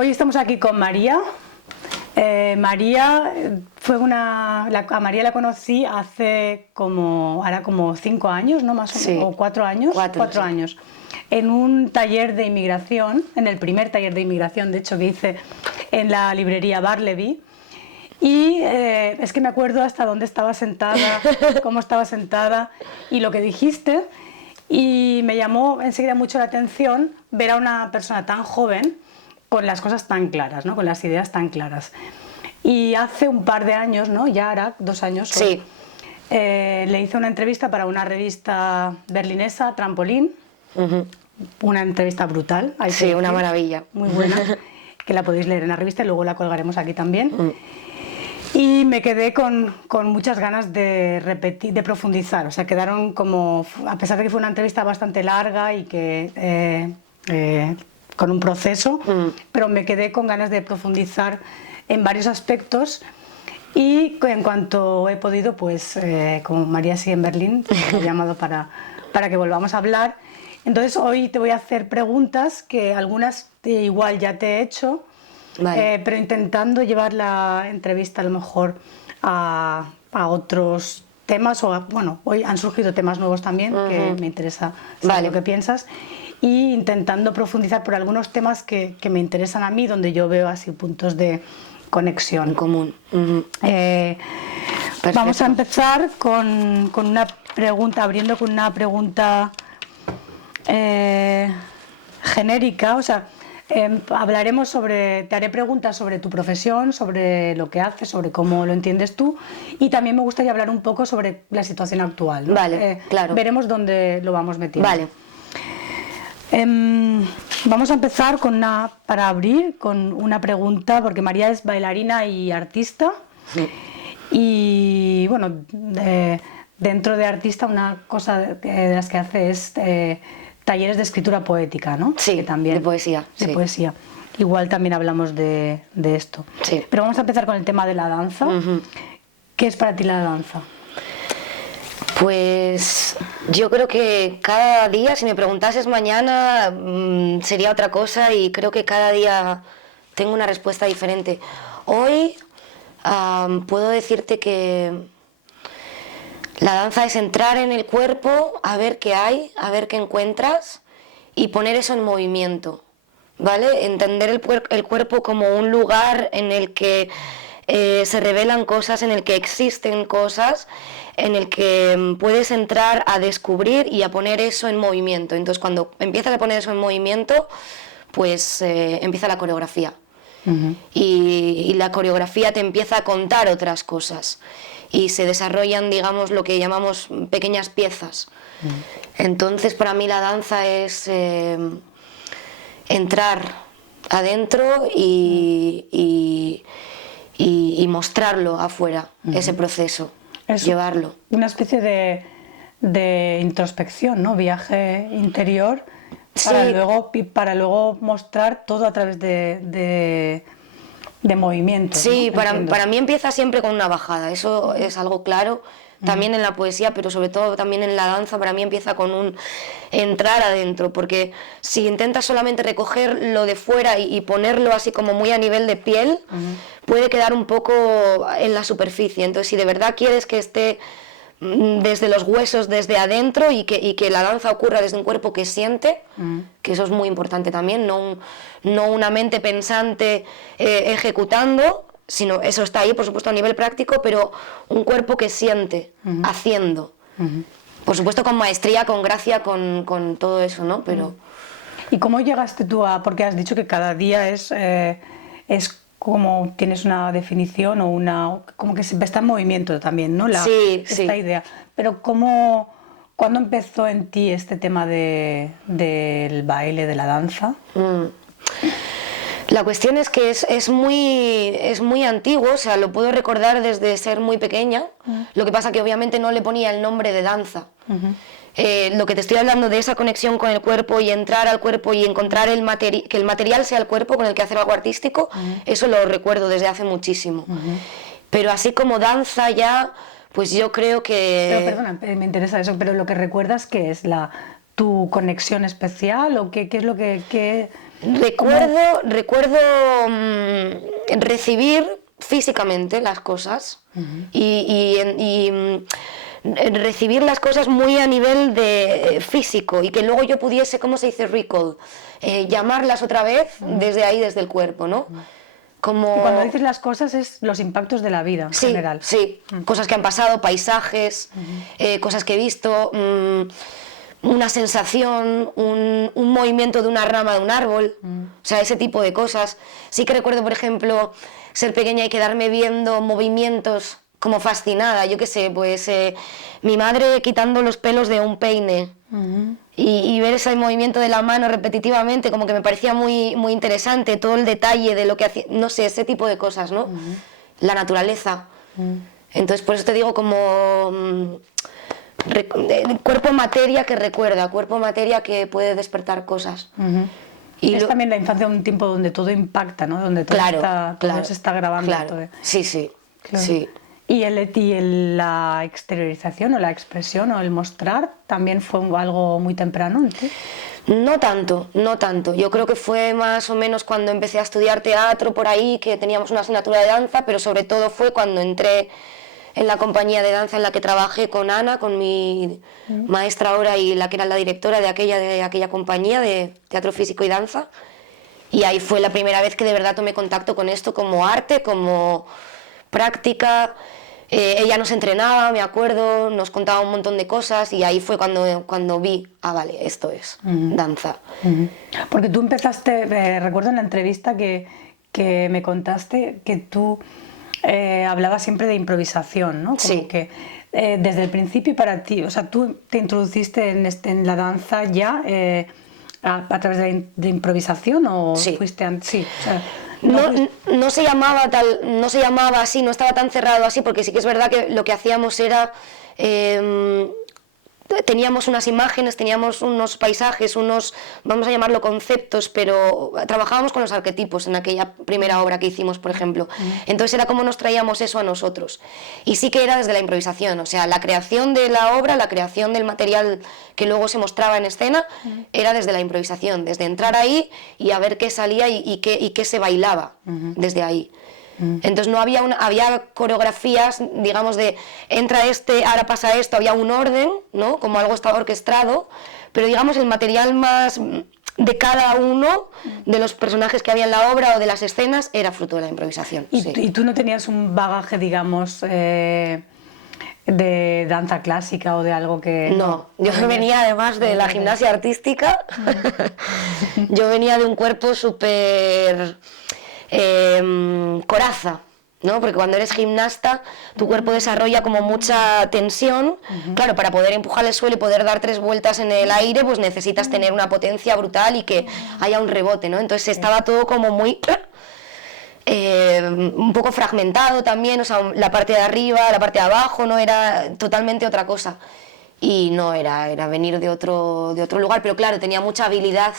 Hoy estamos aquí con María. María fue a María la conocí hace ahora como 5 años, ¿no? Más o menos, o 4 años. 4 años. En un taller de inmigración, en el primer taller de inmigración, de hecho, que hice en la librería Barleby. Y es que me acuerdo hasta dónde estaba sentada, cómo estaba sentada y lo que dijiste. Y me llamó enseguida mucho la atención ver a una persona tan joven con las cosas tan claras, ¿no? Con las ideas tan claras. Y hace un par de años, ¿no? Ya hará 2 años, sí. Le hice una entrevista para una revista berlinesa, Trampolín. Una entrevista brutal. Sí, una maravilla. Muy buena, que la podéis leer en la revista y luego la colgaremos aquí también. Y me quedé con muchas ganas de repetir, de profundizar. O sea, quedaron como, a pesar de que fue una entrevista bastante larga y que con un proceso, pero me quedé con ganas de profundizar en varios aspectos. Y en cuanto he podido, pues como María sigue en Berlín, me he llamado para que volvamos a hablar. Entonces hoy te voy a hacer preguntas que algunas igual ya te he hecho. Vale. Pero intentando llevar la entrevista a lo mejor a otros temas, bueno, hoy han surgido temas nuevos también, que me interesa saber lo que piensas, y intentando profundizar por algunos temas que me interesan a mí, donde yo veo así puntos de conexión. En común. Vamos a empezar con una pregunta, abriendo con una pregunta genérica, o sea, hablaremos te haré preguntas sobre tu profesión, sobre lo que haces, sobre cómo lo entiendes tú, y también me gustaría hablar un poco sobre la situación actual, ¿no? Vale, claro. Veremos dónde lo vamos metiendo. Vale. Vamos a empezar para abrir con una pregunta, porque María es bailarina y artista. Sí. Y bueno, dentro de artista una cosa de las que hace es talleres de escritura poética, ¿no? Sí, que también, de poesía. De poesía. Igual también hablamos de esto. Sí. Pero vamos a empezar con el tema de la danza. ¿Qué es para ti la danza? Pues yo creo que cada día, si me preguntases mañana, sería otra cosa, y creo que cada día tengo una respuesta diferente. Hoy puedo decirte que la danza es entrar en el cuerpo, a ver qué hay, a ver qué encuentras y poner eso en movimiento, ¿vale? Entender el cuerpo como un lugar en el que se revelan cosas, en el que existen cosas, en el que puedes entrar a descubrir y a poner eso en movimiento. Entonces, cuando empiezas a poner eso en movimiento, pues empieza la coreografía. Y la coreografía te empieza a contar otras cosas. Y se desarrollan, digamos, lo que llamamos pequeñas piezas. Entonces, para mí la danza es entrar adentro y mostrarlo afuera, ese proceso, llevarlo. Una especie de introspección, ¿no? Viaje interior para luego mostrar todo a través de movimiento. Sí, ¿no? para mí empieza siempre con una bajada, eso es algo claro. También en la poesía, pero sobre todo también en la danza, para mí empieza con un entrar adentro, porque si intentas solamente recoger lo de fuera y ponerlo así como muy a nivel de piel, puede quedar un poco en la superficie. Entonces, si de verdad quieres que esté desde los huesos, desde adentro, y que la danza ocurra desde un cuerpo que siente, que eso es muy importante también, no una mente pensante ejecutando, sino eso está ahí, por supuesto, a nivel práctico, pero un cuerpo que siente, haciendo. Por supuesto, con maestría, con gracia, con todo eso, ¿no? Pero... ¿Y cómo llegaste tú porque has dicho que cada día es como tienes una definición o como que está en movimiento también, ¿no? Esta idea. Pero ¿cuándo empezó en ti este tema del baile, de la danza? La cuestión es que es muy antiguo, o sea, lo puedo recordar desde ser muy pequeña. Lo que pasa que obviamente no le ponía el nombre de danza. Lo que te estoy hablando de esa conexión con el cuerpo y entrar al cuerpo y encontrar que el material sea el cuerpo con el que hacer algo artístico, eso lo recuerdo desde hace muchísimo. Pero así como danza ya, pues yo creo que... Pero perdona, me interesa eso, pero lo que recuerdas, ¿qué es? ¿Tu conexión especial o qué es lo que Recuerdo recibir físicamente las cosas y recibir las cosas muy a nivel de físico y que luego yo pudiese, ¿cómo se dice? Recall, llamarlas otra vez desde ahí, desde el cuerpo, ¿no? Como... Y cuando dices las cosas es los impactos de la vida en general. Sí, cosas que han pasado, paisajes, cosas que he visto, una sensación, un movimiento de una rama de un árbol, o sea, ese tipo de cosas. Sí que recuerdo, por ejemplo, ser pequeña y quedarme viendo movimientos como fascinada, yo qué sé, pues mi madre quitando los pelos de un peine y ver ese movimiento de la mano repetitivamente, como que me parecía muy, muy interesante, todo el detalle de lo que hacía, no sé, ese tipo de cosas, ¿no? La naturaleza. Entonces, por eso te digo como cuerpo materia que recuerda, cuerpo materia que puede despertar cosas. Y es también la infancia un tiempo donde todo impacta, ¿no? Donde todo, todo se está grabando. Claro. Todo. Sí. ¿Y la exteriorización o la expresión o el mostrar también fue algo muy temprano en ti? No tanto. Yo creo que fue más o menos cuando empecé a estudiar teatro por ahí, que teníamos una asignatura de danza, pero sobre todo fue cuando entré en la compañía de danza en la que trabajé con Ana, con mi maestra ahora y la que era la directora de aquella compañía de teatro físico y danza. Y ahí fue la primera vez que de verdad tomé contacto con esto como arte, como práctica. Ella nos entrenaba, me acuerdo, nos contaba un montón de cosas y ahí fue cuando vi, vale, esto es danza. Porque tú empezaste, recuerdo en la entrevista que me contaste que tú hablabas siempre de improvisación, ¿no? Como que desde el principio para ti, o sea, tú te introduciste en la danza ya a través de improvisación o fuiste antes. Sí, o sea, no se llamaba así, no estaba tan cerrado así, porque sí que es verdad que lo que hacíamos era teníamos unas imágenes, teníamos unos paisajes, vamos a llamarlo conceptos, pero trabajábamos con los arquetipos en aquella primera obra que hicimos, por ejemplo. Entonces era como nos traíamos eso a nosotros. Y sí que era desde la improvisación, o sea, la creación de la obra, la creación del material que luego se mostraba en escena, era desde la improvisación, desde entrar ahí y a ver qué salía y qué se bailaba desde ahí. Entonces no había había coreografías, digamos, de entra ahora pasa esto, había un orden, ¿no? Como algo estaba orquestado, pero digamos el material más de cada uno de los personajes que había en la obra o de las escenas era fruto de la improvisación. ¿Y tú no tenías un bagaje, digamos, de danza clásica o de algo que...? No, yo venía además de la gimnasia artística, yo venía de un cuerpo súper... coraza, ¿no? Porque cuando eres gimnasta tu cuerpo desarrolla como mucha tensión, claro, para poder empujar el suelo y poder dar 3 vueltas en el aire pues necesitas tener una potencia brutal y que haya un rebote, ¿no? Entonces estaba todo como muy un poco fragmentado también, o sea, la parte de arriba, la parte de abajo, no era totalmente otra cosa. Y no, era venir de otro lugar, pero claro, tenía mucha habilidad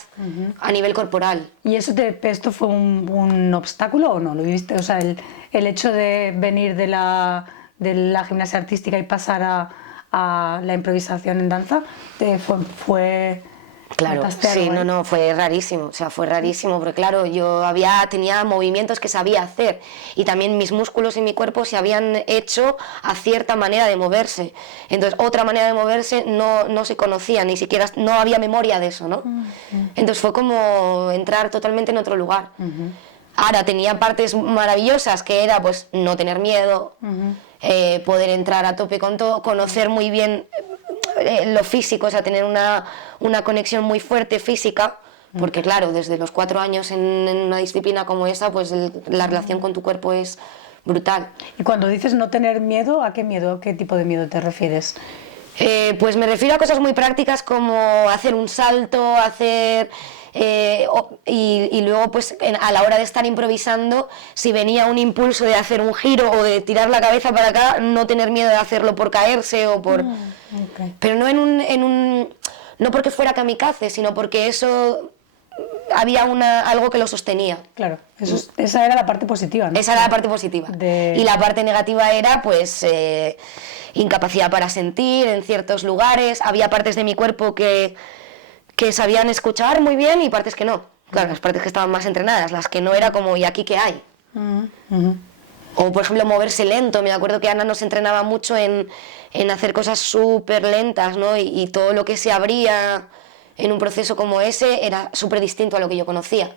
a nivel corporal. ¿Y esto fue un obstáculo o no? ¿Lo viviste? O sea, el hecho de venir de la gimnasia artística y pasar a la improvisación en danza, fue Claro, sí, no, fue rarísimo, o sea, fue rarísimo, porque claro, yo tenía movimientos que sabía hacer y también mis músculos y mi cuerpo se habían hecho a cierta manera de moverse, entonces otra manera de moverse no se conocía, ni siquiera, no había memoria de eso, ¿no? Entonces fue como entrar totalmente en otro lugar. Ahora, tenía partes maravillosas, que era pues no tener miedo, poder entrar a tope con todo, conocer muy bien lo físico, o sea, tener una conexión muy fuerte física, porque claro, desde los 4 años en una disciplina como esa, pues la relación con tu cuerpo es brutal. Y cuando dices no tener miedo, ¿a qué miedo? ¿A qué tipo de miedo te refieres? Pues me refiero a cosas muy prácticas como hacer un salto, y luego pues a la hora de estar improvisando, si venía un impulso de hacer un giro o de tirar la cabeza para acá, no tener miedo de hacerlo por caerse o por... Pero no no porque fuera kamikaze, sino porque eso había algo que lo sostenía. Claro, esa era la parte positiva, ¿no? Esa era la parte positiva. Y la parte negativa era pues incapacidad para sentir en ciertos lugares, había partes de mi cuerpo que sabían escuchar muy bien y partes que no. Claro, las partes que estaban más entrenadas, las que no era como, ¿y aquí qué hay? O, por ejemplo, moverse lento. Me acuerdo que Ana nos entrenaba mucho en hacer cosas súper lentas, ¿no? Y todo lo que se abría en un proceso como ese era súper distinto a lo que yo conocía.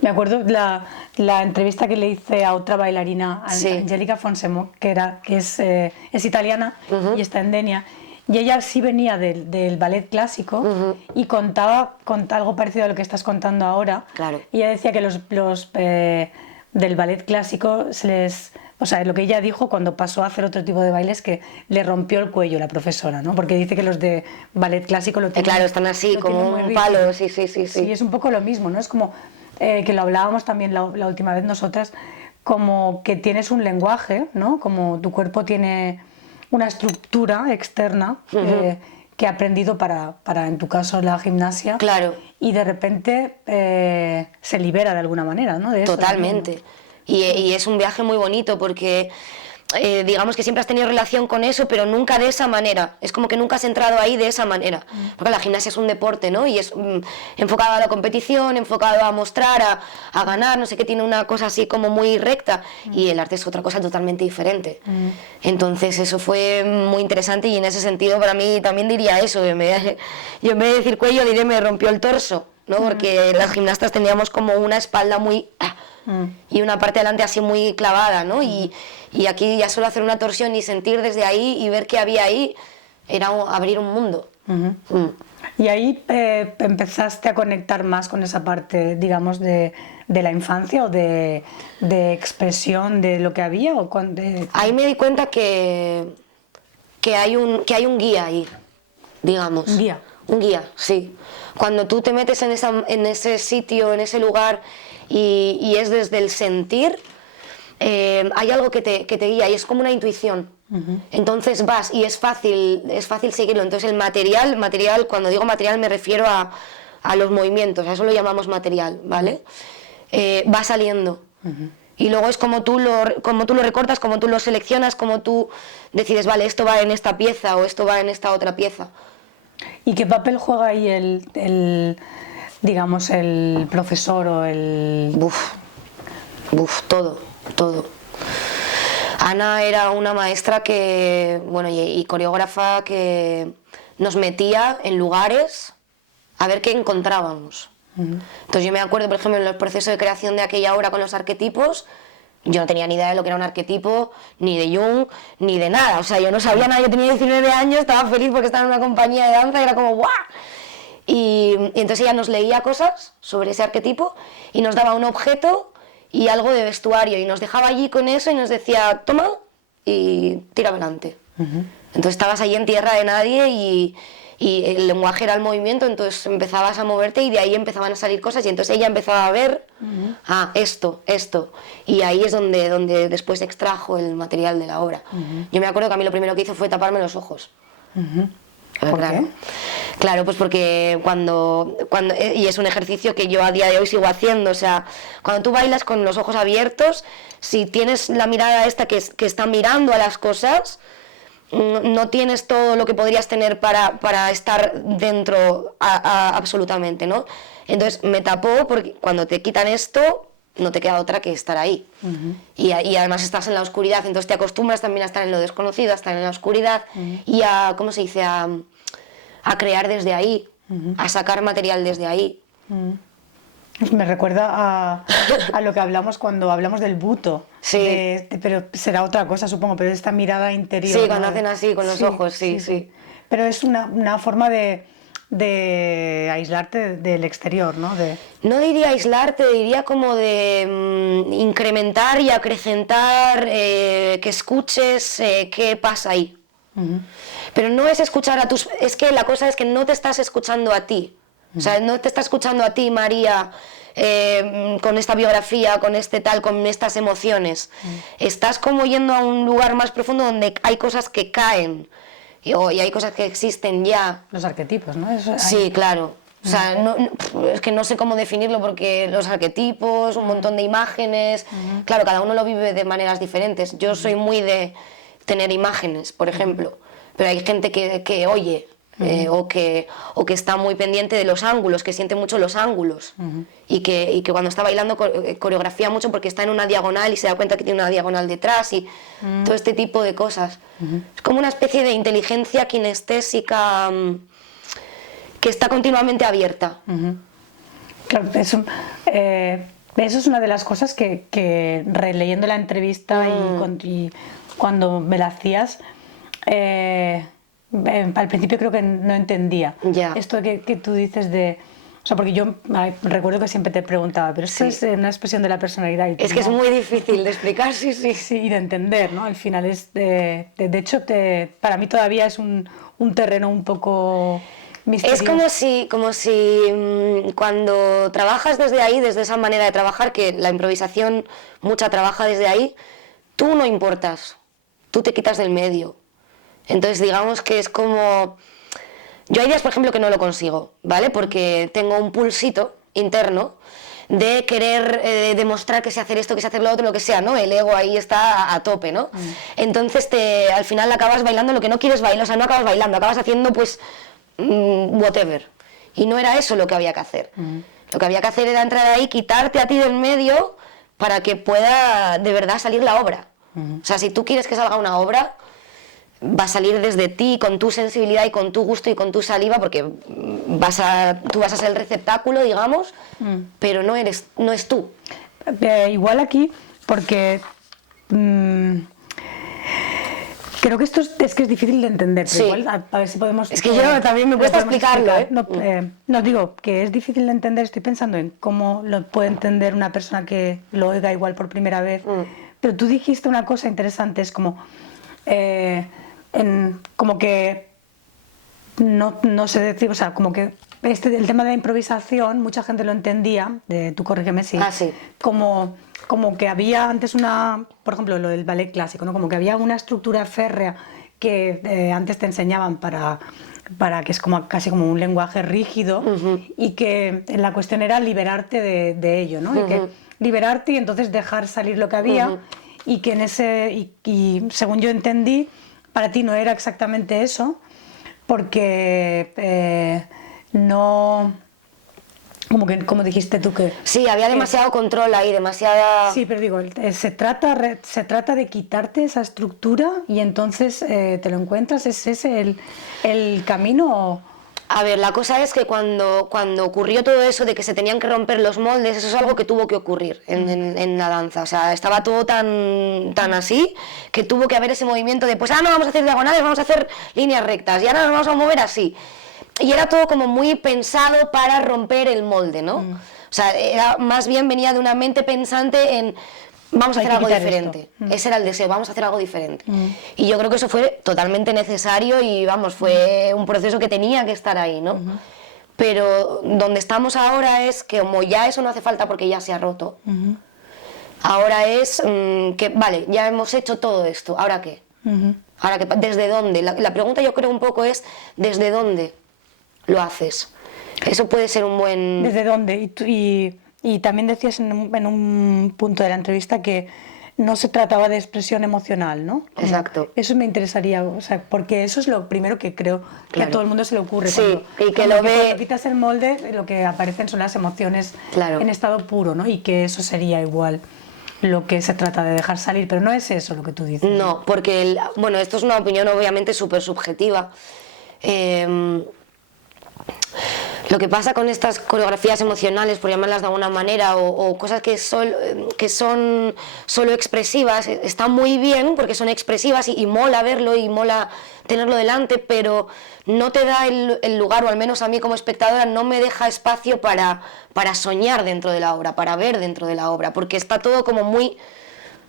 Me acuerdo la entrevista que le hice a otra bailarina, Sí. Angelica Fonsemo, que es italiana y está en Denia. Y ella sí venía del ballet clásico y contaba algo parecido a lo que estás contando ahora. Claro. Y ella decía que los del ballet clásico o sea, lo que ella dijo cuando pasó a hacer otro tipo de bailes, que le rompió el cuello la profesora, ¿no? Porque dice que los de ballet clásico lo tienen. Claro, están así, como muy un rígido. palo, sí. Sí, es un poco lo mismo, ¿no? Es como que lo hablábamos también la última vez nosotras, como que tienes un lenguaje, ¿no? Como tu cuerpo tiene una estructura externa que ha aprendido para, en tu caso, la gimnasia. Claro. Y de repente se libera de alguna manera, ¿no? De eso Totalmente. también, ¿no? Y es un viaje muy bonito porque digamos que siempre has tenido relación con eso, pero nunca de esa manera. Es como que nunca has entrado ahí de esa manera. Porque la gimnasia es un deporte, ¿no? Y es enfocado a la competición, enfocado a mostrar, a ganar, no sé qué, tiene una cosa así como muy recta. Y el arte es otra cosa totalmente diferente. Entonces eso fue muy interesante y en ese sentido para mí también diría eso. Yo en vez de decir cuello diré me rompió el torso, ¿no? Porque las gimnastas teníamos como una espalda muy... y una parte de delante así muy clavada, ¿no? Y aquí ya solo hacer una torsión y sentir desde ahí y ver qué había ahí era abrir un mundo. Y ahí empezaste a conectar más con esa parte, digamos, de la infancia o de expresión de lo que había. Ahí me di cuenta que hay un guía ahí, digamos. ¿Un guía? Un guía, sí. Cuando tú te metes en ese sitio, en ese lugar y es desde el sentir, hay algo que te guía y es como una intuición. Entonces vas y es fácil seguirlo. Entonces el material, cuando digo material me refiero a los movimientos, a eso lo llamamos material, ¿vale? Va saliendo. Y luego es como tú lo recortas, como tú lo seleccionas, como tú decides, vale, esto va en esta pieza o esto va en esta otra pieza. ¿Y qué papel juega ahí digamos, el profesor o el...? Todo. Ana era una maestra y coreógrafa que nos metía en lugares a ver qué encontrábamos. Entonces yo me acuerdo, por ejemplo, en el proceso de creación de aquella obra con los arquetipos, yo no tenía ni idea de lo que era un arquetipo, ni de Jung, ni de nada. O sea, yo no sabía nada, yo tenía 19 años, estaba feliz porque estaba en una compañía de danza y era como ¡guau! Y entonces ella nos leía cosas sobre ese arquetipo y nos daba un objeto y algo de vestuario y nos dejaba allí con eso y nos decía, toma y tira adelante. Entonces estabas allí en tierra de nadie y el lenguaje era el movimiento, entonces empezabas a moverte y de ahí empezaban a salir cosas y entonces ella empezaba a ver, esto, y ahí es donde después extrajo el material de la obra. Yo me acuerdo que a mí lo primero que hizo fue taparme los ojos. ¿Por qué? Claro, pues porque y es un ejercicio que yo a día de hoy sigo haciendo, o sea, cuando tú bailas con los ojos abiertos, si tienes la mirada esta que está mirando a las cosas, no tienes todo lo que podrías tener para estar dentro absolutamente, ¿no? Entonces me tapó porque cuando te quitan esto no te queda otra que estar ahí. Y además estás en la oscuridad, entonces te acostumbras también a estar en lo desconocido, a estar en la oscuridad y a, ¿cómo se dice?, a crear desde ahí, a sacar material desde ahí. Me recuerda a lo que hablamos cuando hablamos del buto. Sí. Pero será otra cosa, supongo, pero esta mirada interior. Sí, cuando hacen así con los ojos, sí. Pero es una forma de aislarte del exterior, ¿no? No diría aislarte, diría como de incrementar y acrecentar, que escuches qué pasa ahí. Pero no es escuchar es que la cosa es que no te estás escuchando a ti. O sea, no te está escuchando a ti, María, con esta biografía, con con estas emociones. Estás como yendo a un lugar más profundo donde hay cosas que caen y hay cosas que existen ya. Los arquetipos, ¿no? Sí, claro. O sea, es que no sé cómo definirlo porque los arquetipos, un montón de imágenes, claro, cada uno lo vive de maneras diferentes. Yo soy muy de tener imágenes, por ejemplo, pero hay gente que oye o que está muy pendiente de los ángulos, que siente mucho los ángulos, y que cuando está bailando coreografía mucho porque está en una diagonal y se da cuenta que tiene una diagonal detrás y todo este tipo de cosas. Es como una especie de inteligencia kinestésica que está continuamente abierta. Claro, eso es una de las cosas que releyendo la entrevista y cuando me la hacías, al principio creo que no entendía. Esto que tú dices de... O sea, porque yo recuerdo que siempre te preguntaba, pero esto es una expresión de la personalidad. Y es que es muy difícil de explicar, sí. Sí, y de entender, ¿no? Al final de hecho, para mí todavía es un terreno un poco misterioso. Es como si cuando trabajas desde ahí, desde esa manera de trabajar, que la improvisación mucha trabaja desde ahí, tú no importas, tú te quitas del medio. Entonces digamos que es como... Yo hay días, por ejemplo, que no lo consigo, ¿vale? Porque tengo un pulsito interno de querer demostrar que sé hacer esto, que sé hacer lo otro, lo que sea, ¿no? El ego ahí está a tope, ¿no? Entonces al final acabas bailando lo que no quieres bailar, o sea, no acabas bailando, acabas haciendo pues whatever. Y no era eso lo que había que hacer. Lo que había que hacer era entrar ahí, quitarte a ti del medio para que pueda de verdad salir la obra. O sea, si tú quieres que salga una obra, va a salir desde ti, con tu sensibilidad y con tu gusto y con tu saliva, porque tú vas a ser el receptáculo, digamos, pero no es tú. Igual aquí, porque creo que esto es que es difícil de entender, pero igual a ver si podemos... Es que yo también me cuesta explicarlo, ¿eh? No, digo que es difícil de entender, estoy pensando en cómo lo puede entender una persona que lo oiga igual por primera vez, pero tú dijiste una cosa interesante, es como... como que no sé decir, o sea, como que el tema de la improvisación, mucha gente lo entendía, tú corrígeme si, como que había antes por ejemplo, lo del ballet clásico, ¿no? Como que había una estructura férrea que antes te enseñaban para que es casi como un lenguaje rígido, y que la cuestión era liberarte de ello, ¿no? Y que liberarte y entonces dejar salir lo que había, y que y según yo entendí, para ti no era exactamente eso, porque no... Como dijiste tú que... Sí, había demasiado control ahí, demasiada... Sí, pero digo, se trata de quitarte esa estructura y entonces te lo encuentras, ¿es ese el camino? A ver, la cosa es que cuando ocurrió todo eso de que se tenían que romper los moldes, eso es algo que tuvo que ocurrir en la danza. O sea, estaba todo tan así que tuvo que haber ese movimiento de, pues ahora no vamos a hacer diagonales, vamos a hacer líneas rectas y ahora nos vamos a mover así. Y era todo como muy pensado para romper el molde, ¿no? O sea, era, más bien venía de una mente pensante en... Vamos a hacer algo diferente. Ese era el deseo, vamos a hacer algo diferente. Y yo creo que eso fue totalmente necesario y vamos, fue un proceso que tenía que estar ahí, ¿no? Pero donde estamos ahora es que como ya eso no hace falta porque ya se ha roto, ahora es que, vale, ya hemos hecho todo esto, ¿ahora qué? ¿Ahora qué? ¿Desde dónde? La pregunta yo creo un poco es, ¿desde dónde lo haces? Eso puede ser un buen... ¿Desde dónde? Y también decías en un punto de la entrevista que no se trataba de expresión emocional, ¿no? Exacto. Eso me interesaría, o sea, porque eso es lo primero que creo que a todo el mundo se le ocurre. Sí, y que lo ve... Cuando quitas el molde, lo que aparecen son las emociones en estado puro, ¿no? Y que eso sería igual lo que se trata de dejar salir, pero no es eso lo que tú dices. No, porque, bueno, esto es una opinión obviamente súper subjetiva. Lo que pasa con estas coreografías emocionales, por llamarlas de alguna manera, o cosas que son solo expresivas, están muy bien porque son expresivas y mola verlo y mola tenerlo delante, pero no te da el lugar, o al menos a mí como espectadora no me deja espacio para soñar dentro de la obra, para ver dentro de la obra, porque está todo como muy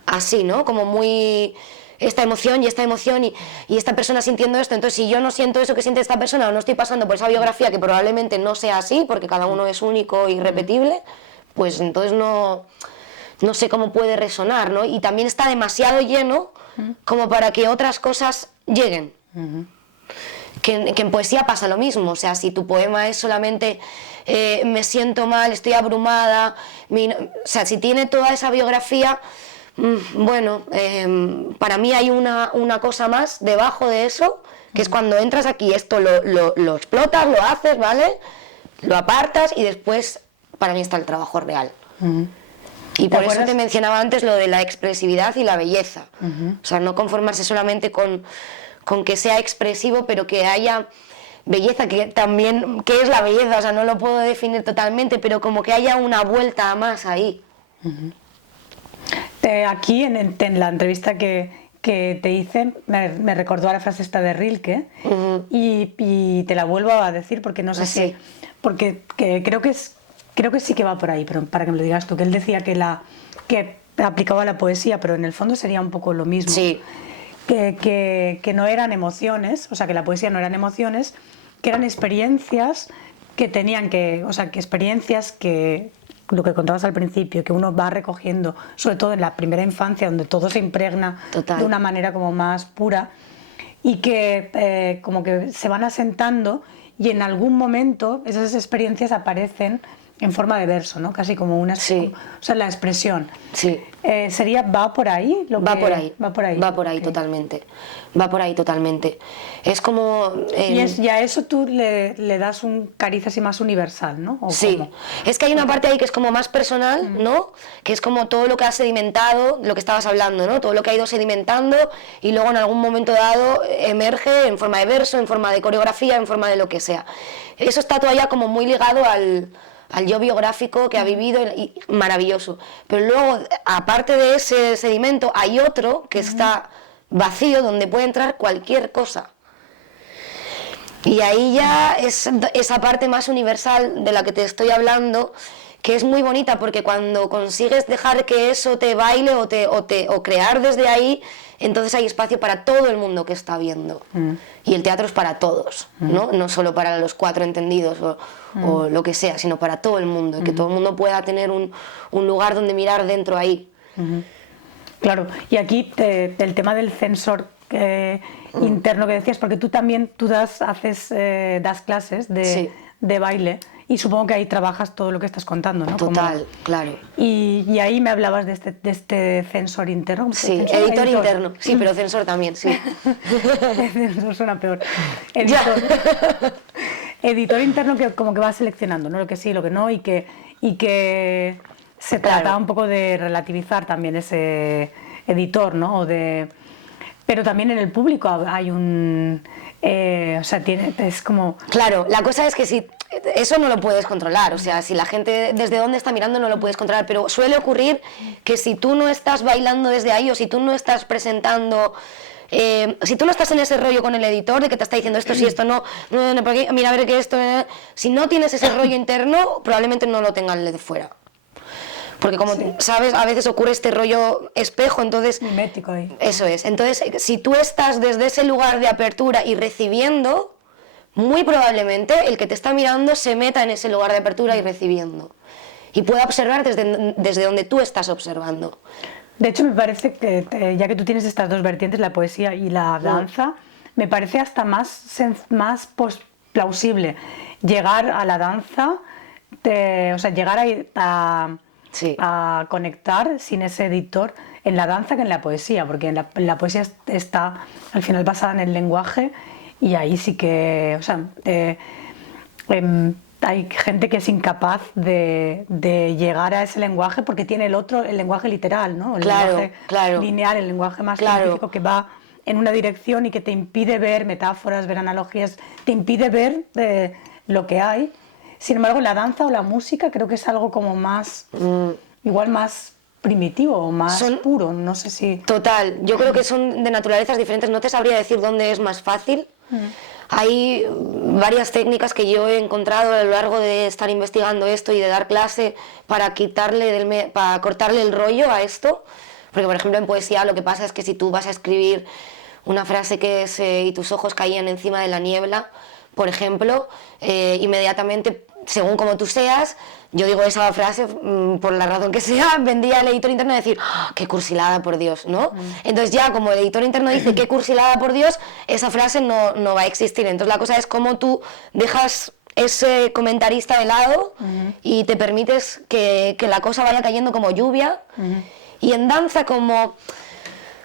así, ¿no? Como muy... esta emoción y esta persona sintiendo esto, entonces si yo no siento eso que siente esta persona o no estoy pasando por esa biografía que probablemente no sea así porque cada uno es único e irrepetible, pues entonces no sé cómo puede resonar, ¿no? Y también está demasiado lleno como para que otras cosas lleguen. Que en poesía pasa lo mismo, o sea, si tu poema es solamente me siento mal, estoy abrumada, o sea, si tiene toda esa biografía... Bueno, para mí hay una cosa más debajo de eso que es cuando entras aquí, esto lo explotas, lo haces, ¿vale? Lo apartas y después para mí está el trabajo real. Y por eso te mencionaba antes lo de la expresividad y la belleza. O sea, no conformarse solamente con que sea expresivo, pero que haya belleza, que también, ¿qué es la belleza? O sea, no lo puedo definir totalmente, pero como que haya una vuelta más ahí. Aquí en la entrevista que te hice, me recordó a la frase esta de Rilke, y te la vuelvo a decir porque no sé si... Porque creo que sí que va por ahí, pero para que me lo digas tú, que él decía que aplicaba a la poesía, pero en el fondo sería un poco lo mismo. Sí. Que no eran emociones, o sea, que la poesía no eran emociones, que eran experiencias que tenían que, o sea, que experiencias que, lo que contabas al principio, que uno va recogiendo, sobre todo en la primera infancia, donde todo se impregna Total. de una manera como más pura, y que como que se van asentando y en algún momento esas experiencias aparecen en forma de verso, ¿no? Casi como una... Sí. O sea, la expresión. Sí. ¿Va por ahí? Va por ahí. Va por ahí. Va por ahí, okay. Totalmente. Va por ahí totalmente. Es como... Y a eso tú le das un cariz así más universal, ¿no? ¿O sí. cómo? Es que hay una parte ahí que es como más personal, ¿no? Que es como todo lo que ha sedimentado, lo que estabas hablando, ¿no? Todo lo que ha ido sedimentando y luego en algún momento dado emerge en forma de verso, en forma de coreografía, en forma de lo que sea. Eso está todavía como muy ligado al yo biográfico que ha vivido, y maravilloso. Pero luego, aparte de ese sedimento, hay otro que está vacío, donde puede entrar cualquier cosa. Y ahí ya es esa parte más universal de la que te estoy hablando, que es muy bonita, porque cuando consigues dejar que eso te baile o crear desde ahí, entonces hay espacio para todo el mundo que está viendo. Y el teatro es para todos, ¿no? No solo para los 4 entendidos o lo que sea, sino para todo el mundo, y que todo el mundo pueda tener un lugar donde mirar dentro ahí. Claro, y aquí el tema del censor interno que decías, porque tú también das clases de baile, y supongo que ahí trabajas todo lo que estás contando, ¿no? Total, claro. Y ahí me hablabas de este censor interno. Sí, ¿Censor? editor interno, sí, pero censor también, sí. Censor suena peor. Editor interno que como que va seleccionando, ¿no? Lo que sí, lo que no, y que se trata un poco de relativizar también ese editor, ¿no? Pero también en el público hay un... o sea, es como... Claro, la cosa es que si eso no lo puedes controlar, o sea, si la gente desde dónde está mirando no lo puedes controlar, pero suele ocurrir que si tú no estás bailando desde ahí, o si tú no estás presentando... si tú no estás en ese rollo con el editor de que te está diciendo esto sí, esto no, mira a ver que esto... si no tienes ese rollo interno, probablemente no lo tenga el de fuera. Porque como sabes, a veces ocurre este rollo espejo, entonces... mimético ahí. Eso es. Entonces, si tú estás desde ese lugar de apertura y recibiendo, muy probablemente el que te está mirando se meta en ese lugar de apertura y recibiendo. Y pueda observar desde donde tú estás observando. De hecho, me parece que, ya que tú tienes estas dos vertientes, la poesía y la danza, me parece hasta más plausible llegar a la danza, o sea, llegar a conectar sin ese editor en la danza que en la poesía, porque en la poesía está al final basada en el lenguaje, y ahí sí que, o sea, hay gente que es incapaz de llegar a ese lenguaje porque tiene el lenguaje literal, ¿no? El lenguaje lineal, el lenguaje más científico, que va en una dirección y que te impide ver metáforas, ver analogías, te impide ver lo que hay. Sin embargo, la danza o la música creo que es algo como más, igual más primitivo o más puro, no sé si... Total, yo creo que son de naturalezas diferentes, no te sabría decir dónde es más fácil. Hay varias técnicas que yo he encontrado a lo largo de estar investigando esto y de dar clase para para cortarle el rollo a esto, porque por ejemplo en poesía lo que pasa es que si tú vas a escribir una frase que es y tus ojos caían encima de la niebla, por ejemplo, inmediatamente, según como tú seas, yo digo esa frase, por la razón que sea, vendría el editor interno a decir, ¡oh, qué cursilada, por Dios!, ¿no? Entonces ya, como el editor interno dice, qué cursilada, por Dios, esa frase no va a existir. Entonces la cosa es cómo tú dejas ese comentarista de lado y te permites que la cosa vaya cayendo como lluvia. Y en danza, como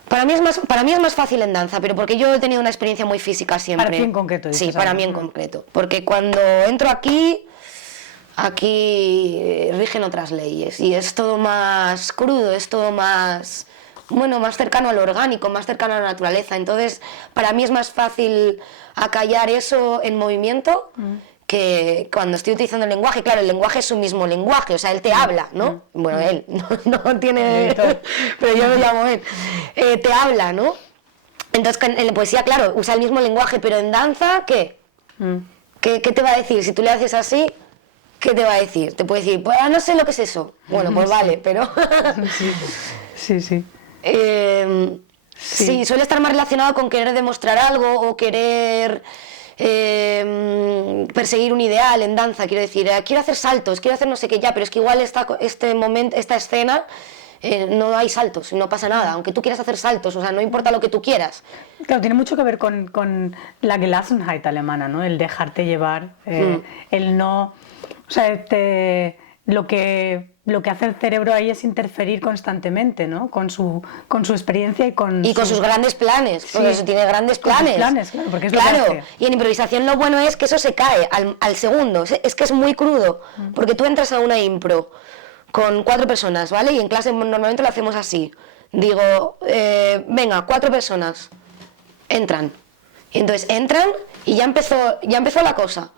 Para mí es más fácil en danza, pero porque yo he tenido una experiencia muy física siempre. ¿Para ti en concreto? Sí, para mí en concreto. Porque cuando entro aquí rigen otras leyes y es todo más crudo, es todo más, bueno, más cercano a lo orgánico, más cercano a la naturaleza. Entonces, para mí es más fácil acallar eso en movimiento que cuando estoy utilizando el lenguaje. Claro, el lenguaje es su mismo lenguaje, o sea, él te habla, ¿no? Bueno, él no tiene, pero yo lo llamo él. Te habla, ¿no? Entonces, en la poesía, claro, usa el mismo lenguaje, pero en danza, ¿qué? ¿Qué te va a decir? Si tú le haces así, ¿qué te va a decir? Te puede decir, pues no sé lo que es eso. Bueno, pues vale, pero... Sí. Sí, suele estar más relacionado con querer demostrar algo o querer perseguir un ideal en danza. Quiero decir, quiero hacer saltos, quiero hacer no sé qué ya, pero es que igual esta escena no hay saltos, no pasa nada, aunque tú quieras hacer saltos, o sea, no importa lo que tú quieras. Claro, tiene mucho que ver con la Gelassenheit alemana, ¿no? El dejarte llevar, el no... O sea, lo que hace el cerebro ahí es interferir constantemente, ¿no? Con su experiencia y con sus grandes planes, porque eso tiene grandes planes. Claro, porque es lo que hace. Y en improvisación lo bueno es que eso se cae al segundo, es que es muy crudo, porque tú entras a una impro con 4 personas, ¿vale? Y en clase normalmente lo hacemos así. Digo, venga, 4 personas, entran. Y entonces entran y ya empezó la cosa.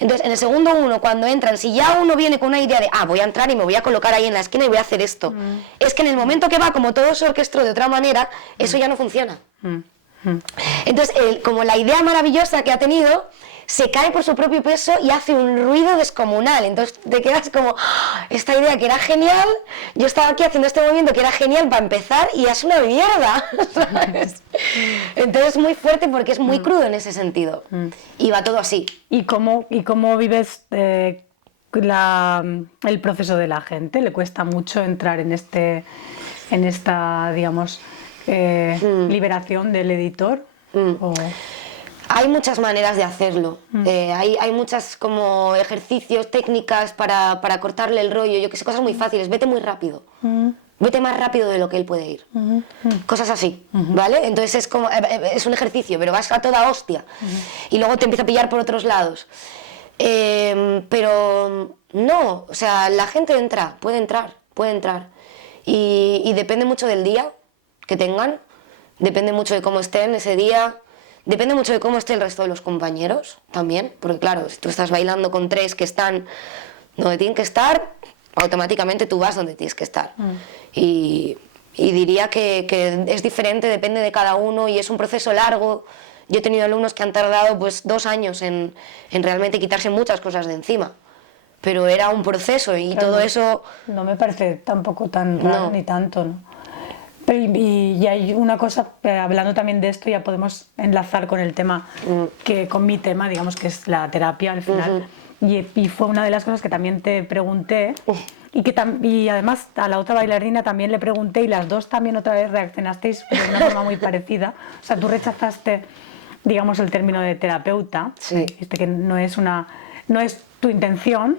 Entonces, en el segundo uno, cuando entran, si ya uno viene con una idea de, voy a entrar y me voy a colocar ahí en la esquina y voy a hacer esto, es que en el momento que va, como todo se orquestó de otra manera, eso ya no funciona. Entonces, como la idea maravillosa que ha tenido, se cae por su propio peso y hace un ruido descomunal. Entonces te quedas como, esta idea que era genial, yo estaba aquí haciendo este movimiento que era genial para empezar y es una mierda, ¿sabes? Entonces es muy fuerte porque es muy crudo en ese sentido. Y va todo así. ¿Y cómo vives el proceso de la gente? ¿Le cuesta mucho entrar en esta, digamos, liberación del editor? ¿O? Hay muchas maneras de hacerlo, hay muchas como ejercicios, técnicas para cortarle el rollo, yo que sé, cosas muy fáciles, vete muy rápido, vete más rápido de lo que él puede ir, cosas así, ¿vale? Entonces es un ejercicio, pero vas a toda hostia y luego te empieza a pillar por otros lados, pero no, o sea, la gente puede entrar y depende mucho del día que tengan, depende mucho de cómo estén ese día. Depende mucho de cómo esté el resto de los compañeros también, porque claro, si tú estás bailando con 3 que están donde tienen que estar, automáticamente tú vas donde tienes que estar. Y diría que es diferente, depende de cada uno y es un proceso largo. Yo he tenido alumnos que han tardado pues 2 años en realmente quitarse muchas cosas de encima, pero era un proceso y claro, todo eso... No me parece tampoco tan raro ni tanto, ¿no? Y hay una cosa, hablando también de esto, ya podemos enlazar con el tema, con mi tema, digamos, que es la terapia al final. Y fue una de las cosas que también te pregunté, y además a la otra bailarina también le pregunté, y las dos también otra vez reaccionasteis de una forma muy parecida. O sea, tú rechazaste, digamos, el término de terapeuta, que no es tu intención,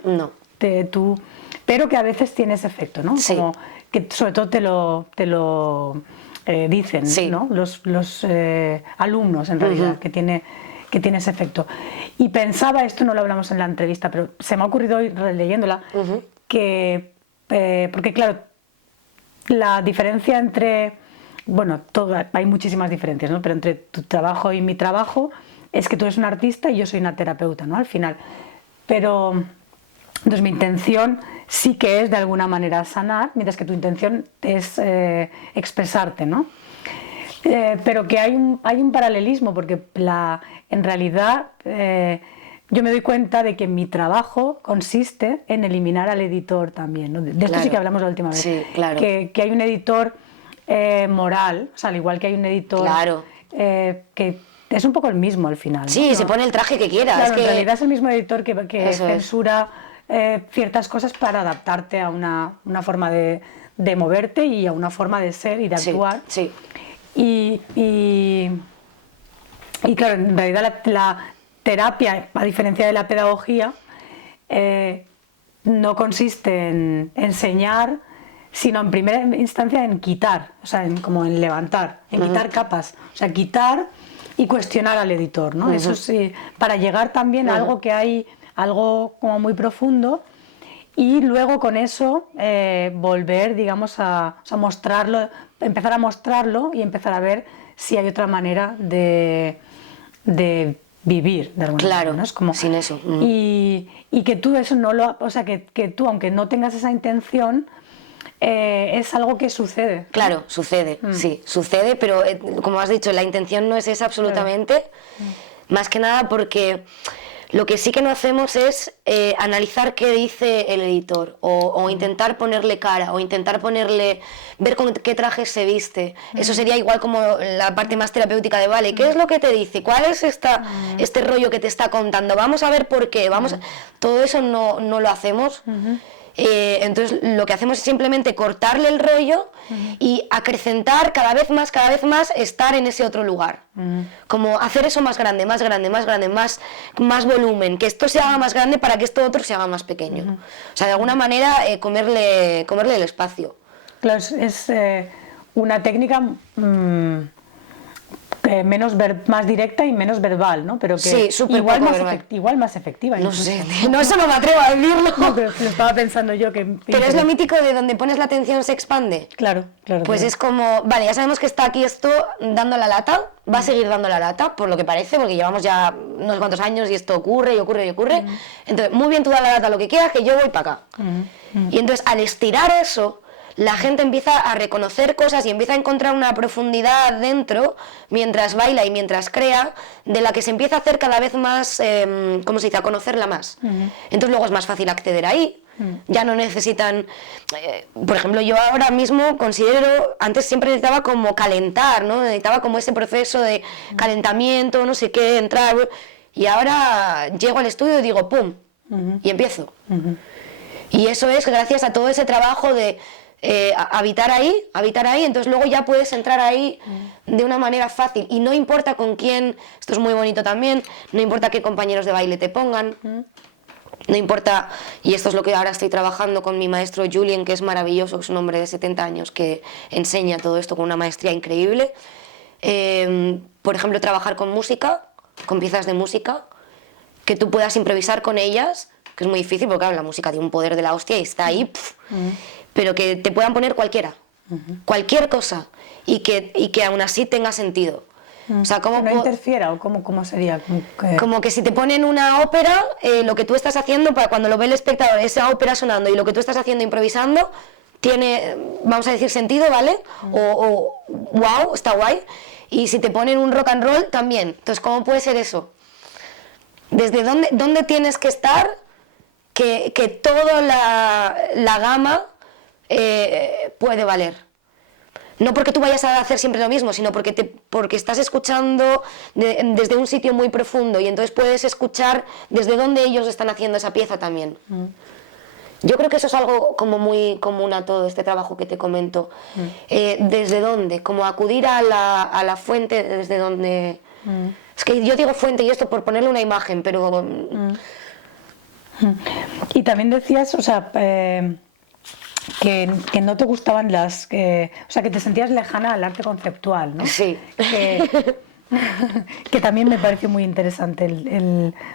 pero que a veces tiene ese efecto, ¿no? Sí. Como, que sobre todo te lo dicen, ¿no? Los alumnos en realidad, que tiene ese efecto. Y pensaba, esto no lo hablamos en la entrevista, pero se me ha ocurrido hoy leyéndola, que, porque claro, la diferencia entre, bueno, hay muchísimas diferencias, ¿no? Pero entre tu trabajo y mi trabajo es que tú eres un artista y yo soy una terapeuta, ¿no? Al final. Pero, entonces mi intención sí que es de alguna manera sanar, mientras que tu intención es expresarte, ¿no? Pero que hay un paralelismo, porque en realidad yo me doy cuenta de que mi trabajo consiste en eliminar al editor también, ¿no? De esto sí que hablamos la última vez, que hay un editor moral, o sea, al igual que hay un editor que es un poco el mismo al final, ¿no? Sí, se pone el traje que quiera. Claro, en realidad es el mismo editor que censura ciertas cosas para adaptarte a una forma de moverte y a una forma de ser y de actuar. Sí. Y claro, en realidad la terapia, a diferencia de la pedagogía, no consiste en enseñar, sino en primera instancia en quitar, o sea, como en levantar, en quitar capas, o sea, quitar y cuestionar al editor, ¿no? Eso sí, para llegar también a algo que hay, algo como muy profundo, y luego con eso volver, digamos, a mostrarlo, empezar a mostrarlo y empezar a ver si hay otra manera de vivir de alguna Claro, manera, ¿no? Es como, sin eso. y que tú eso no lo, o sea, que tú aunque no tengas esa intención, es algo que sucede. Claro, sucede, sí, sucede, pero como has dicho, la intención no es esa absolutamente, más que nada porque lo que sí que no hacemos es analizar qué dice el editor, o intentar ponerle cara, o intentar ponerle, ver con qué traje se viste. Eso sería igual como la parte más terapéutica de, vale, ¿qué es lo que te dice? ¿Cuál es este rollo que te está contando? Vamos a ver por qué, todo eso no lo hacemos. Entonces lo que hacemos es simplemente cortarle el rollo y acrecentar cada vez más estar en ese otro lugar, como hacer eso más grande, más grande, más grande, más volumen, que esto se haga más grande para que esto otro se haga más pequeño, o sea, de alguna manera comerle el espacio. Claro, es una técnica más directa y menos verbal, ¿no? Pero que sí, igual más efectiva. No incluso, sé, ¿no? no, eso no me atrevo a decirlo. No, pero lo estaba pensando yo que... Pero es lo mítico de donde pones la atención se expande. Claro, claro. Pues claro. es como, vale, ya sabemos que está aquí esto dando la lata, va a seguir dando la lata, por lo que parece, porque llevamos ya unos cuantos años y esto ocurre y ocurre y ocurre. Entonces, muy bien, tú da la lata lo que quieras, que yo voy para acá. Y entonces, al estirar eso, la gente empieza a reconocer cosas y empieza a encontrar una profundidad dentro, mientras baila y mientras crea, de la que se empieza a hacer cada vez más, ¿cómo se dice?, a conocerla más. Entonces luego es más fácil acceder ahí, ya no necesitan, por ejemplo, yo ahora mismo considero, antes siempre necesitaba como calentar, ¿no? Necesitaba como ese proceso de calentamiento, no sé qué, entrar, y ahora llego al estudio y digo, ¡pum!, y empiezo. Y eso es gracias a todo ese trabajo de habitar ahí, entonces luego ya puedes entrar ahí de una manera fácil y no importa con quién, esto es muy bonito también, no importa qué compañeros de baile te pongan, no importa, y esto es lo que ahora estoy trabajando con mi maestro Julien, que es maravilloso, es un hombre de 70 años que enseña todo esto con una maestría increíble. Por ejemplo, trabajar con música, con piezas de música, que tú puedas improvisar con ellas, que es muy difícil porque claro, la música tiene un poder de la hostia y está ahí, pero que te puedan poner cualquiera, cualquier cosa, y que aún así tenga sentido. O sea, ¿cómo no interfiera o cómo sería? Como que si te ponen una ópera, lo que tú estás haciendo, para cuando lo ve el espectador, esa ópera sonando y lo que tú estás haciendo improvisando, tiene, vamos a decir, sentido, ¿vale? O wow, está guay. Y si te ponen un rock and roll, también. Entonces, ¿cómo puede ser eso? ¿Desde dónde tienes que estar que toda la gama puede valer? No porque tú vayas a hacer siempre lo mismo, sino porque estás escuchando desde un sitio muy profundo y entonces puedes escuchar desde dónde ellos están haciendo esa pieza también. Yo creo que eso es algo como muy común a todo este trabajo que te comento. ¿Desde dónde? Como acudir a la fuente desde donde... Es que yo digo fuente y esto por ponerle una imagen, pero... Y también decías, o sea... Que no te gustaban o sea, que te sentías lejana al arte conceptual, ¿no? Sí. Que también me pareció muy interesante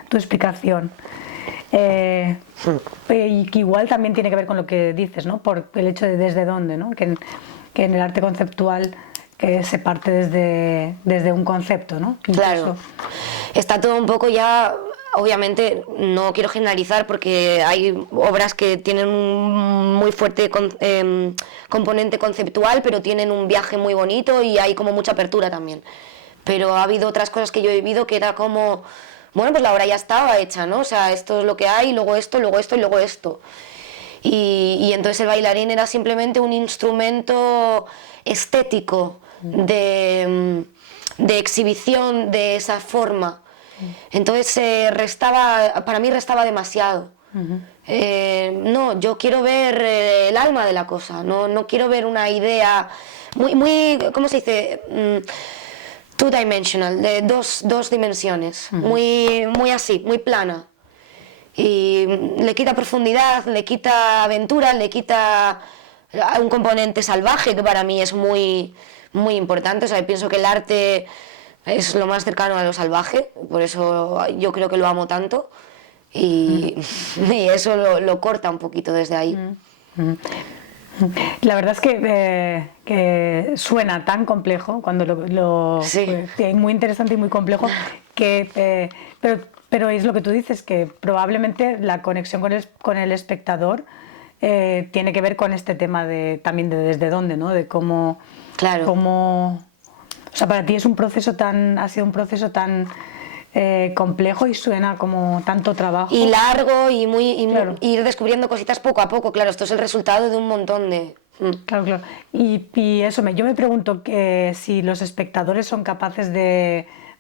tu explicación. Y que igual también tiene que ver con lo que dices, ¿no? Por el hecho de desde dónde, ¿no? Que en el arte conceptual que se parte desde un concepto, ¿no? Claro. Está todo un poco ya... Obviamente no quiero generalizar porque hay obras que tienen un muy fuerte componente conceptual, pero tienen un viaje muy bonito y hay como mucha apertura también. Pero ha habido otras cosas que yo he vivido que era como, bueno, pues la obra ya estaba hecha, ¿no? O sea, esto es lo que hay, luego esto, luego esto y luego esto. Y entonces el bailarín era simplemente un instrumento estético de exhibición de esa forma. Entonces para mí restaba demasiado. No, yo quiero ver el alma de la cosa, no quiero ver una idea muy ¿cómo se dice? Two-dimensional, de dos dimensiones, muy así, muy plana. Y le quita profundidad, le quita aventura, le quita un componente salvaje que para mí es muy, muy importante. O sea, pienso que el arte es lo más cercano a lo salvaje, por eso yo creo que lo amo tanto y eso lo corta un poquito desde ahí. La verdad es que suena tan complejo cuando Sí. muy interesante y muy complejo, pero es lo que tú dices, que probablemente la conexión con el espectador tiene que ver con este tema también de desde dónde, ¿no? De cómo, Claro. O sea, para ti ha sido un proceso tan complejo y suena como tanto trabajo. Y largo y Claro. ir descubriendo cositas poco a poco. Claro, esto es el resultado de un montón de... Claro, claro. Y eso, yo me pregunto que si los espectadores son capaces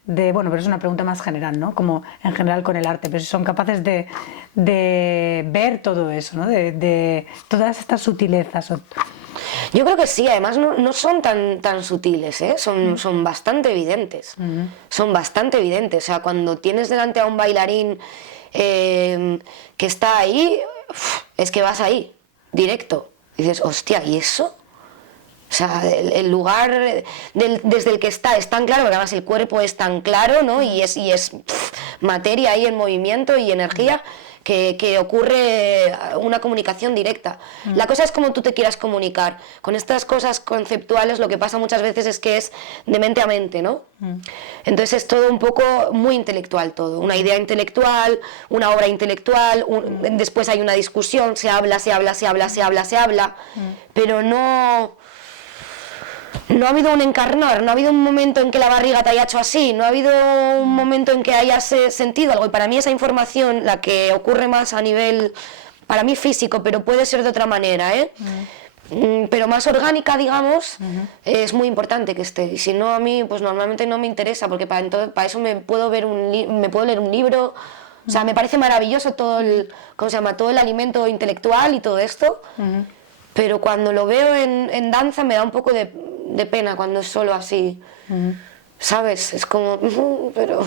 bueno, pero es una pregunta más general, ¿no? Como en general con el arte, pero si son capaces de ver todo eso, ¿no? De todas estas sutilezas. Yo creo que sí, además no son tan sutiles, ¿eh? Son bastante evidentes. Son bastante evidentes. O sea, cuando tienes delante a un bailarín que está ahí, es que vas ahí, directo. Y dices, hostia, ¿y eso? O sea, el lugar desde el que está es tan claro, porque además el cuerpo es tan claro, ¿no? Y es materia ahí en movimiento y energía, que ocurre una comunicación directa. La cosa es cómo tú te quieras comunicar. Con estas cosas conceptuales lo que pasa muchas veces es que es de mente a mente, ¿no? Entonces es todo un poco muy intelectual todo. Una idea intelectual, una obra intelectual, después hay una discusión, se habla, pero no ha habido un encarnar, no ha habido un momento en que la barriga te haya hecho así, no ha habido un momento en que hayas sentido algo. Y para mí esa información, la que ocurre más a nivel, para mí físico, pero puede ser de otra manera, ¿eh? Pero más orgánica, digamos, es muy importante que esté. Y si no, a mí, pues normalmente no me interesa, porque para eso me puedo leer un libro. O sea, me parece maravilloso todo todo el alimento intelectual y todo esto. Pero cuando lo veo en danza me da un poco de pena cuando es solo así, ¿sabes? Es como, pero...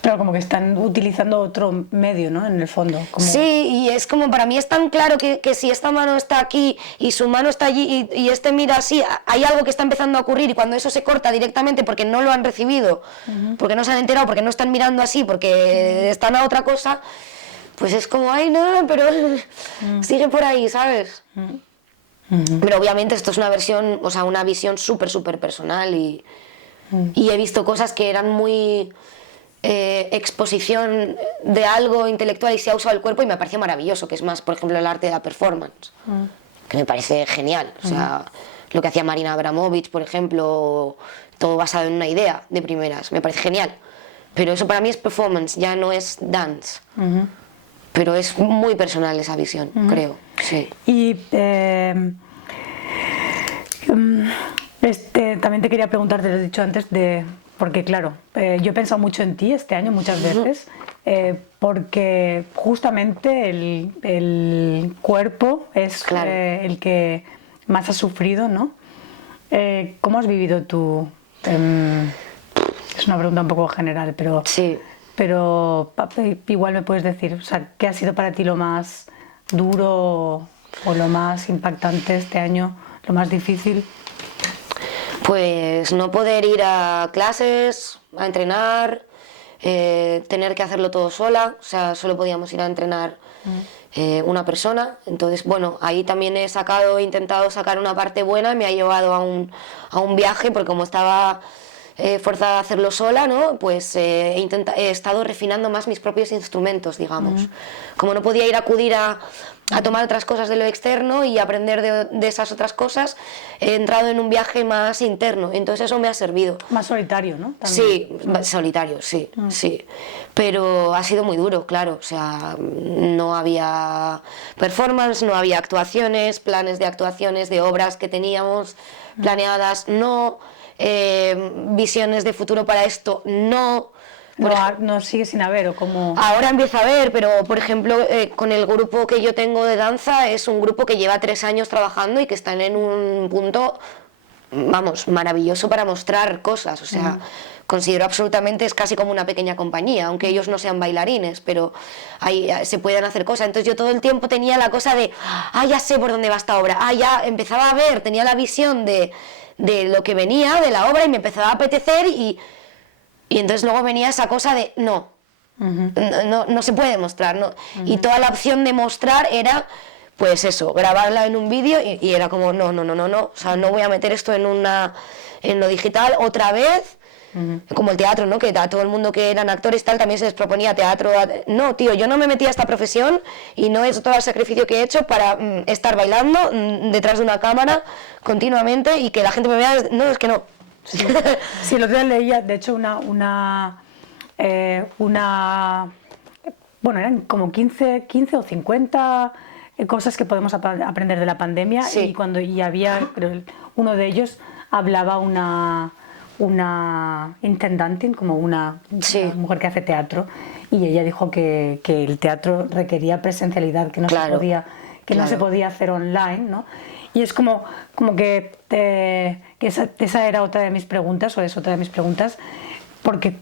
Claro, como que están utilizando otro medio, ¿no? En el fondo. Sí, y es como, para mí es tan claro que si esta mano está aquí y su mano está allí y este mira así, hay algo que está empezando a ocurrir, y cuando eso se corta directamente porque no lo han recibido, porque no se han enterado, porque no están mirando así, porque están a otra cosa, pues es como, ay, no, pero sigue por ahí, ¿sabes? Pero obviamente esto es una versión, o sea, una visión súper personal y he visto cosas que eran muy exposición de algo intelectual y se ha usado el cuerpo y me parece maravilloso, que es más, por ejemplo, el arte de la performance, que me parece genial. O sea, lo que hacía Marina Abramovic, por ejemplo, todo basado en una idea de primeras, me parece genial. Pero eso para mí es performance, ya no es dance. Pero es muy personal esa visión, creo. Sí. Y también te quería preguntar, te lo he dicho antes, porque claro, yo he pensado mucho en ti este año muchas veces, porque justamente el cuerpo es el que más ha sufrido, ¿no? ¿Cómo has vivido tú? Es una pregunta un poco general, pero... Sí. Pero igual me puedes decir, o sea, ¿qué ha sido para ti lo más duro o lo más impactante este año, lo más difícil? Pues no poder ir a clases, a entrenar, tener que hacerlo todo sola, o sea, solo podíamos ir a entrenar una persona. Entonces, bueno, ahí también he intentado sacar una parte buena, me ha llevado a un viaje, porque como estaba forzada a hacerlo sola, ¿no? Pues he estado refinando más mis propios instrumentos, digamos. Como no podía acudir a tomar otras cosas de lo externo y aprender de esas otras cosas, he entrado en un viaje más interno, entonces eso me ha servido. Más solitario, ¿no? También. Sí, solitario, sí, sí. Pero ha sido muy duro, claro, o sea, no había performance, no había actuaciones, planes de actuaciones, de obras que teníamos planeadas, no... visiones de futuro para esto, no. No sigue sin haber, o como... Ahora empieza a haber, pero por ejemplo, con el grupo que yo tengo de danza, es un grupo que lleva 3 años trabajando y que están en un punto, vamos, maravilloso para mostrar cosas, o sea, considero absolutamente, es casi como una pequeña compañía, aunque ellos no sean bailarines, pero ahí se pueden hacer cosas. Entonces yo todo el tiempo tenía la cosa de, ya sé por dónde va esta obra, ya empezaba a ver, tenía la visión de lo que venía de la obra y me empezaba a apetecer y entonces luego venía esa cosa de, no se puede mostrar, ¿no? Y toda la opción de mostrar era, pues eso, grabarla en un vídeo y era como, no, o sea, no voy a meter esto en lo digital otra vez. Como el teatro, ¿no? Que a todo el mundo que eran actores tal también se les proponía teatro. No, tío, yo no me metí a esta profesión y no es todo el sacrificio que he hecho para estar bailando detrás de una cámara continuamente y que la gente me vea. No, es que no. Sí, el otro día leía, de hecho, bueno, eran como 15 o 50 cosas que podemos aprender de la pandemia, sí. y había, creo, uno de ellos hablaba una intendantin, como una mujer que hace teatro, y ella dijo que el teatro requería presencialidad, que no se podía hacer online, ¿no? Y es como que esa era otra de mis preguntas, o es otra de mis preguntas, porque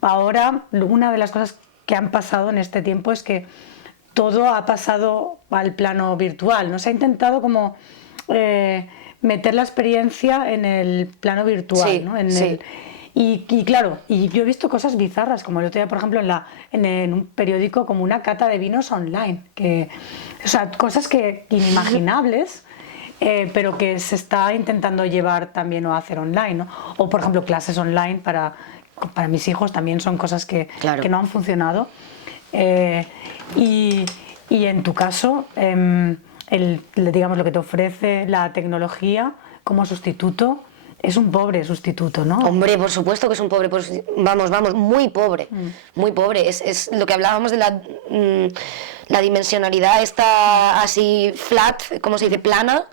ahora una de las cosas que han pasado en este tiempo es que todo ha pasado al plano virtual, ¿no? Se ha intentado como meter la experiencia en el plano virtual, sí, ¿no? Sí. Y claro, y yo he visto cosas bizarras, como el otro día, por ejemplo, en un periódico, como una cata de vinos online, o sea, cosas que inimaginables, pero que se está intentando llevar también o hacer online, ¿no? O, por ejemplo, clases online para mis hijos también son cosas que no han funcionado. Y en tu caso, digamos, lo que te ofrece la tecnología como sustituto es un pobre sustituto, ¿no? Hombre, por supuesto que es un pobre, vamos, muy pobre, muy pobre. Es lo que hablábamos de la dimensionalidad esta así flat, ¿cómo se dice? Plana.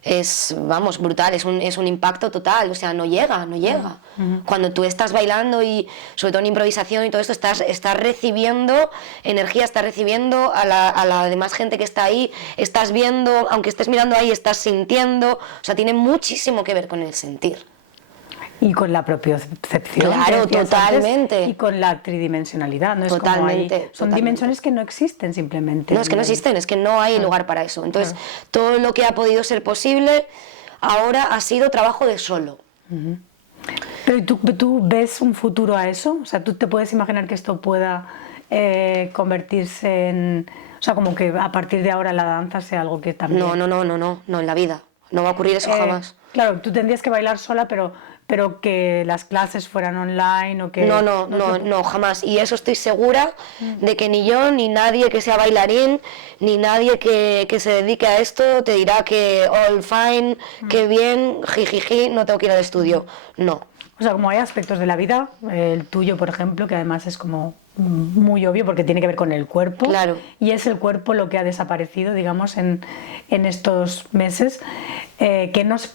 Es, vamos, brutal, es un impacto total, o sea, no llega. Cuando tú estás bailando y sobre todo en improvisación y todo esto, estás recibiendo energía, estás recibiendo a la demás gente que está ahí, estás viendo, aunque estés mirando ahí, estás sintiendo, o sea, tiene muchísimo que ver con el sentir. Y con la propiocepción. Claro, totalmente. Antes, y con la tridimensionalidad, ¿no? Totalmente. Son dimensiones que no existen simplemente. No, es que no existen, es que no hay lugar para eso. Entonces, todo lo que ha podido ser posible ahora ha sido trabajo de solo. Pero ¿tú ves un futuro a eso? O sea, ¿tú te puedes imaginar que esto pueda convertirse en... O sea, como que a partir de ahora la danza sea algo que también... No, en la vida. No va a ocurrir eso jamás. Claro, tú tendrías que bailar sola, pero que las clases fueran online o que... No, jamás. Y eso estoy segura de que ni yo, ni nadie que sea bailarín, ni nadie que se dedique a esto te dirá que all fine, que bien, jijiji, no tengo que ir al estudio. No. O sea, como hay aspectos de la vida, el tuyo, por ejemplo, que además es como muy obvio porque tiene que ver con el cuerpo. Claro. Y es el cuerpo lo que ha desaparecido, digamos, en estos meses, que no se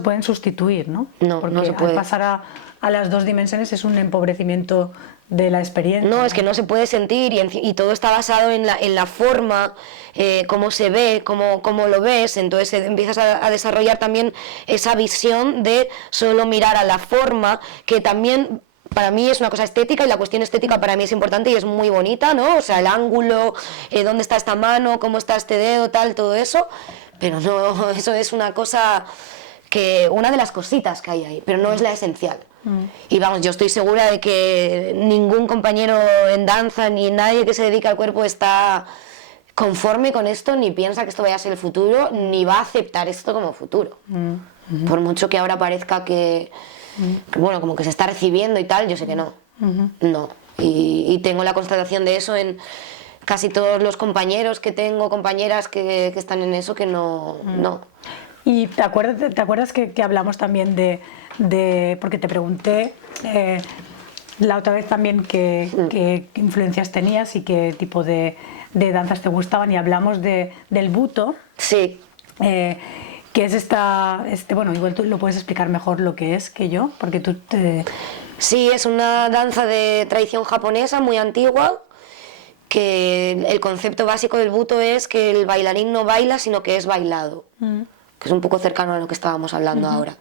pueden sustituir, ¿no? No, porque no se puede. Al pasar a las dos dimensiones es un empobrecimiento de la experiencia. No, es que no se puede sentir y todo está basado en la forma, cómo se ve, cómo lo ves, entonces empiezas a desarrollar también esa visión de solo mirar a la forma, que también para mí es una cosa estética y la cuestión estética para mí es importante y es muy bonita, ¿no? O sea, el ángulo, dónde está esta mano, cómo está este dedo, tal, todo eso, pero no, eso es una cosa una de las cositas que hay ahí, pero no es la esencial. Y vamos, yo estoy segura de que ningún compañero en danza ni nadie que se dedica al cuerpo está conforme con esto, ni piensa que esto vaya a ser el futuro, ni va a aceptar esto como futuro. Por mucho que ahora parezca que bueno, como que se está recibiendo y tal, yo sé que no. No. Y tengo la constatación de eso en casi todos los compañeros que tengo, compañeras que están en eso, que no. ¿Y te acuerdas que hablamos también de porque te pregunté la otra vez también qué influencias tenías y qué tipo de danzas te gustaban, y hablamos del buto? Sí. Que es bueno, igual tú lo puedes explicar mejor lo que es que yo, porque tú Sí, es una danza de tradición japonesa muy antigua, que el concepto básico del buto es que el bailarín no baila, sino que es bailado. Que es un poco cercano a lo que estábamos hablando ahora.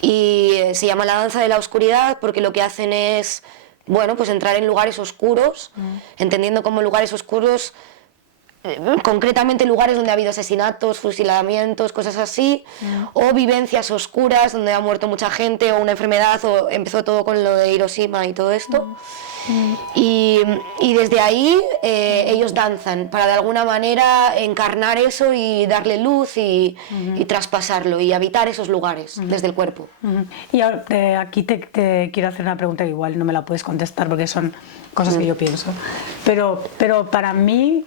y se llama la danza de la oscuridad porque lo que hacen es, bueno, pues entrar en lugares oscuros, entendiendo como lugares oscuros, concretamente lugares donde ha habido asesinatos, fusilamientos, cosas así, o vivencias oscuras donde ha muerto mucha gente, o una enfermedad, o empezó todo con lo de Hiroshima y todo esto. Y desde ahí ellos danzan para de alguna manera encarnar eso y darle luz y traspasarlo y habitar esos lugares desde el cuerpo. Y ahora, aquí te quiero hacer una pregunta que igual no me la puedes contestar porque son cosas que yo pienso, pero para mí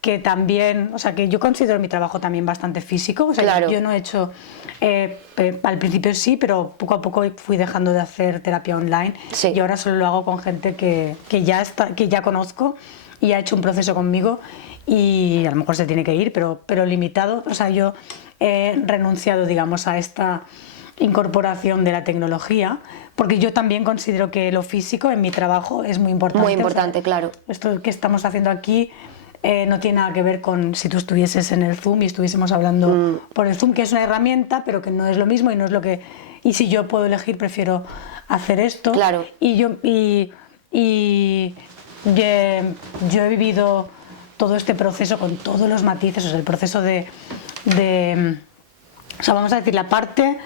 que también, o sea, que yo considero mi trabajo también bastante físico, o sea, Claro. yo no he hecho, al principio sí, pero poco a poco fui dejando de hacer terapia online, Sí. y ahora solo lo hago con gente que ya conozco y ha hecho un proceso conmigo, y a lo mejor se tiene que ir, pero limitado. O sea, yo he renunciado, digamos, a esta incorporación de la tecnología, porque yo también considero que lo físico en mi trabajo es muy importante. Muy importante, claro. Esto que estamos haciendo aquí no tiene nada que ver con si tú estuvieses en el Zoom y estuviésemos hablando por el Zoom, que es una herramienta, pero que no es lo mismo y no es lo que... Y si yo puedo elegir, prefiero hacer esto. Claro. Yo he vivido todo este proceso con todos los matices, o sea, el proceso o sea, vamos a decir, la parte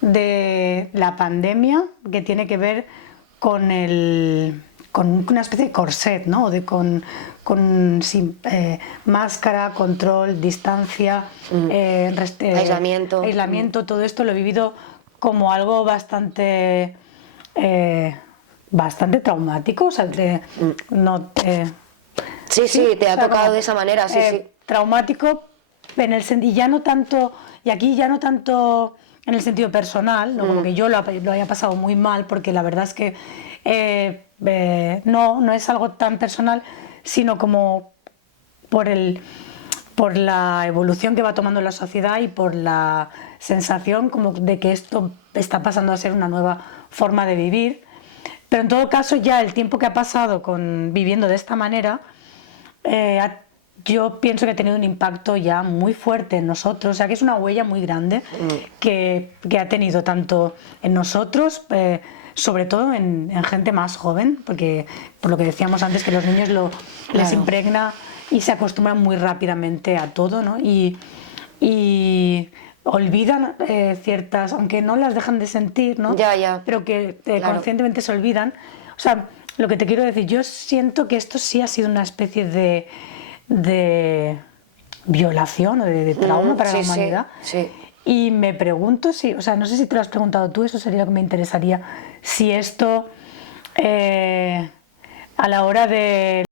de la pandemia que tiene que ver con una especie de corset, ¿no? Máscara, control, distancia, aislamiento, todo esto lo he vivido como algo bastante traumático, o sea, Sí, te ha tocado como, de esa manera, sí. traumático en el sentido, ya no tanto, y aquí ya no tanto en el sentido personal, ¿no? Como que yo lo haya pasado muy mal, porque la verdad es que no es algo tan personal, sino como por la evolución que va tomando la sociedad y por la sensación como de que esto está pasando a ser una nueva forma de vivir. Pero en todo caso, ya el tiempo que ha pasado viviendo de esta manera, yo pienso que ha tenido un impacto ya muy fuerte en nosotros, o sea que es una huella muy grande que ha tenido tanto en nosotros, sobre todo en gente más joven, porque por lo que decíamos antes, que los niños les impregna y se acostumbran muy rápidamente a todo, ¿no? Y olvidan ciertas, aunque no las dejan de sentir, ¿no? Ya. Pero que Claro. conscientemente se olvidan. O sea, lo que te quiero decir, yo siento que esto sí ha sido una especie de violación o de trauma para la humanidad. Sí. Y me pregunto si, o sea, no sé si te lo has preguntado tú, eso sería lo que me interesaría, si esto a la hora de